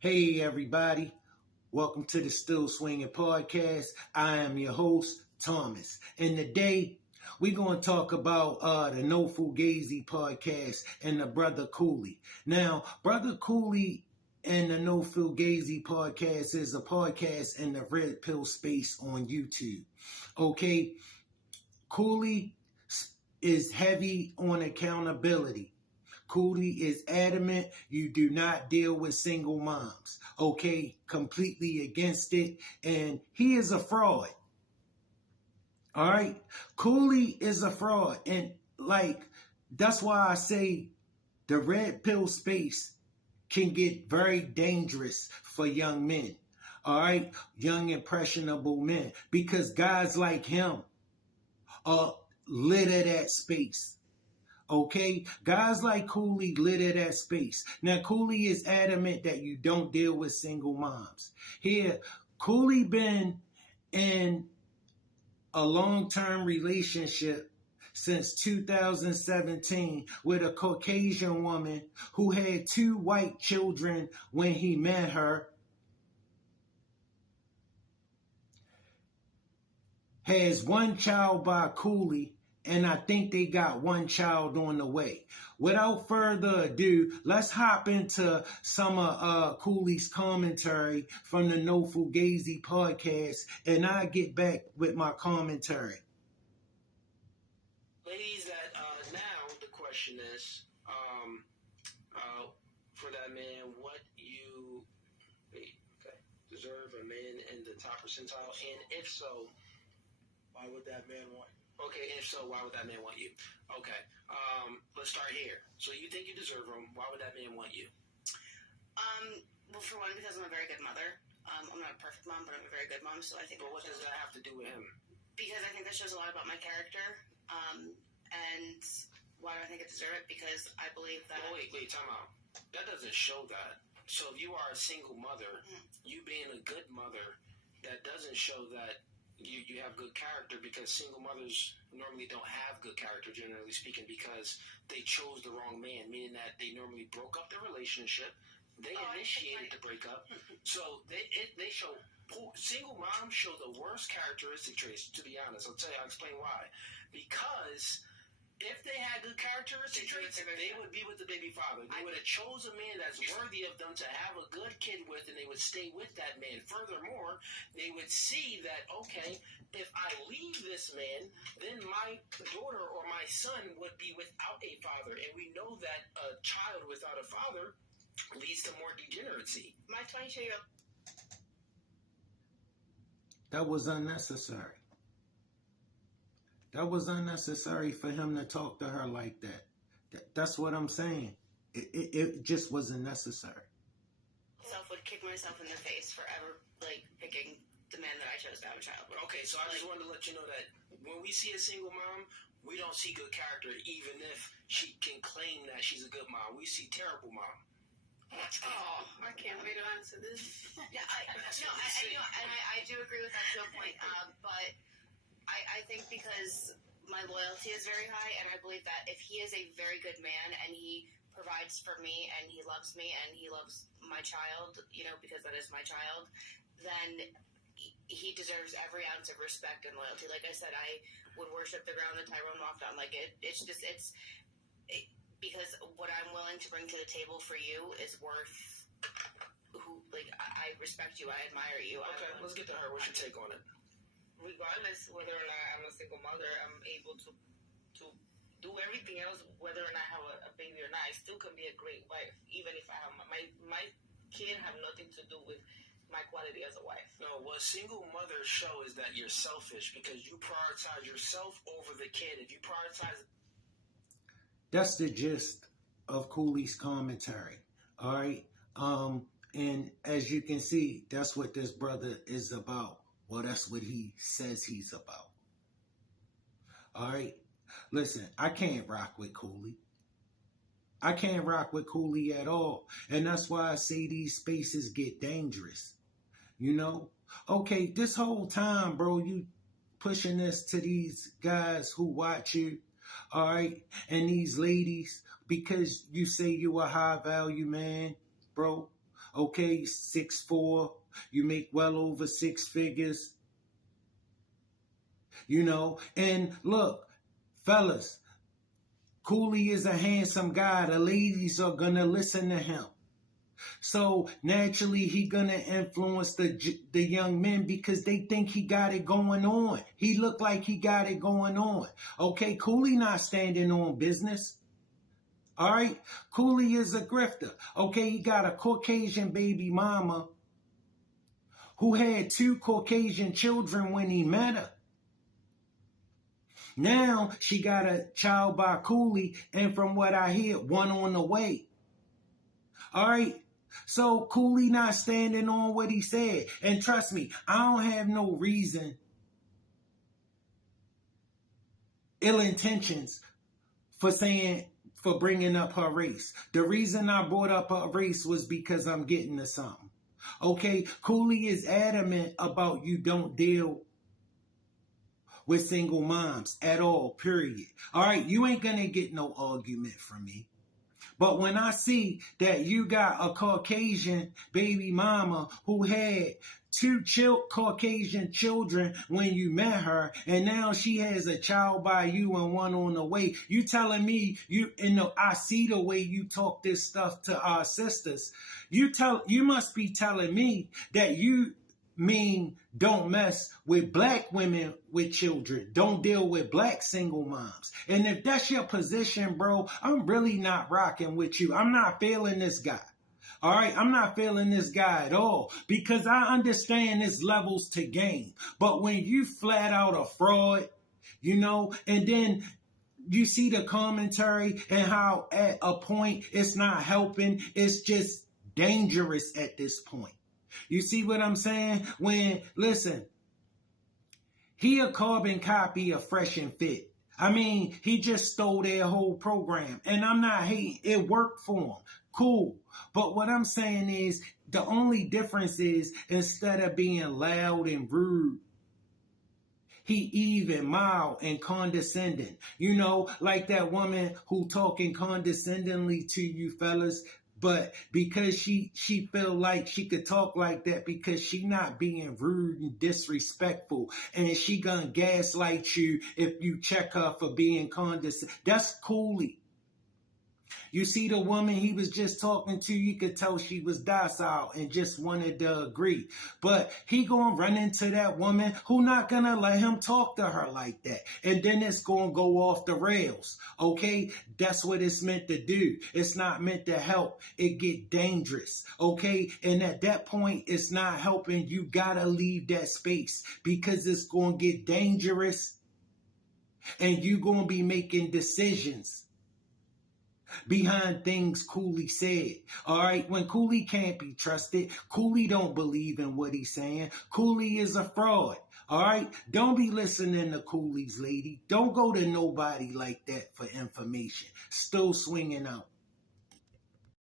Hey everybody, welcome to the Still Swinging Podcast. I am your host, Thomas. And today we're going to talk about the No Fugazi podcast and the brother Cooley. Now, brother Cooley and the No Fugazi podcast is a podcast in the red pill space on YouTube. Okay, Cooley is heavy on accountability. Cooley is adamant you do not deal with single moms. Okay, completely against it. And he is a fraud. All right. Cooley is a fraud. And that's why I say the red pill space can get very dangerous for young men. All right. Young, impressionable men. Because guys like him are litter that space. Okay, guys like Cooley litter that space. Now, Cooley is adamant that you don't deal with single moms. Here, Cooley been in a long-term relationship since 2017 with a Caucasian woman who had 2 white children when he met her. Has 1 child by Cooley, and I think they got 1 child on the way. Without further ado, let's hop into some of Cooley's commentary from the No Fugazi podcast, and I'll get back with my commentary. Ladies, that now the question is, for that man, what you deserve a man in the top percentile, and if so, why would that man want you? Okay, if so, why would that man want you? Okay, let's start here. So you think you deserve him? Why would that man want you? Well, for one, because I'm a very good mother. I'm not a perfect mom, but I'm a very good mom. So I think. But what does that have to do with him? Because I think that shows a lot about my character. And why do I think I deserve it? Because I believe that. Well, wait, time out. That doesn't show that. So if you are a single mother, you being a good mother, that doesn't show that you have good character, because single mothers normally don't have good character, generally speaking, because they chose the wrong man, meaning that they normally broke up their relationship. They initiated the breakup. So they show, single moms show the worst characteristic traits, to be honest. I'll explain why. Because if they had good characteristic traits, they would be with the baby father. They would have chose a man that's worthy of them to have a good kid with, and they would stay with that man. Furthermore, they would see that, okay, if I leave this man, then my daughter or my son would be without a father. And we know that a child without a father leads to more degeneracy. My 22-year-old. That was unnecessary. That was unnecessary for him to talk to her like that. That's what I'm saying. It just wasn't necessary. Would kick myself in the face for ever picking the man that I chose to have a child with. Okay, so I just wanted to let you know that when we see a single mom, we don't see good character, even if she can claim that she's a good mom. We see terrible mom. Oh, I can't wait to answer this. Yeah, I do agree with that to a point. But I think because my loyalty is very high, and I believe that if he is a very good man and he provides for me and he loves me and he loves my child, because that is my child, then he deserves every ounce of respect and loyalty. Like I said, I would worship the ground that Tyrone walked on. Because what I'm willing to bring to the table for you is worth I respect you, I admire you. Okay, let's get to her. What's your take on it? Regardless whether or not I'm a single mother, I'm able to do everything else, whether or not I have a baby or not. I still can be a great wife, even if I have my kid have nothing to do with my quality as a wife. No, what single mothers show is that you're selfish because you prioritize yourself over the kid. If you prioritize... That's the gist of Cooley's commentary. All right. And as you can see, that's what this brother is about. Well, that's what he says he's about. All right. Listen, I can't rock with Cooley. I can't rock with Cooley at all. And that's why I say these spaces get dangerous. Okay, this whole time, bro, you pushing this to these guys who watch you, all right, and these ladies, because you say you a high value man, bro. Okay, 6'4", you make well over 6 figures, and look, fellas, Cooley is a handsome guy. The ladies are gonna listen to him. So naturally, he gonna influence the young men because they think he got it going on. He look like he got it going on. Okay, Cooley not standing on business. All right, Cooley is a grifter. Okay, he got a Caucasian baby mama who had 2 Caucasian children when he met her. Now she got a child by Cooley, and from what I hear, 1 on the way. All right. So Cooley not standing on what he said. And trust me, I don't have no reason, ill intentions for bringing up her race. The reason I brought up her race was because I'm getting to something. Okay, Cooley is adamant about you don't deal with single moms at all, period. All right, you ain't gonna get no argument from me. But when I see that you got a Caucasian baby mama who had 2 Caucasian children when you met her, and now she has a child by you and 1 on the way, you telling me I see the way you talk this stuff to our sisters. You must be telling me that you mean don't mess with black women with children. Don't deal with black single moms. And if that's your position, bro, I'm really not rocking with you. I'm not feeling this guy. All right, I'm not feeling this guy at all because I understand there's levels to game. But when you flat out a fraud, and then you see the commentary and how at a point it's not helping, it's just dangerous at this point. You see what I'm saying? Listen, he a carbon copy of Fresh and Fit. I mean, he just stole their whole program. And I'm not hating. It worked for him. Cool. But what I'm saying is, the only difference is, instead of being loud and rude, he even mild and condescending. Like that woman who talking condescendingly to you fellas. But because she feel like she could talk like that because she not being rude and disrespectful, and she gonna gaslight you if you check her for being condescending. That's Cooley. You see the woman he was just talking to, you could tell she was docile and just wanted to agree. But he gonna run into that woman who not gonna let him talk to her like that. And then it's gonna go off the rails. Okay? That's what it's meant to do. It's not meant to help. It get dangerous. Okay? And at that point, it's not helping. You gotta leave that space because it's gonna get dangerous and you gonna be making decisions behind things Cooley said. All right, when Cooley can't be trusted, Cooley don't believe in what he's saying. Cooley is a fraud. All right, don't be listening to Cooley's lady. Don't go to nobody like that for information. Still swinging out.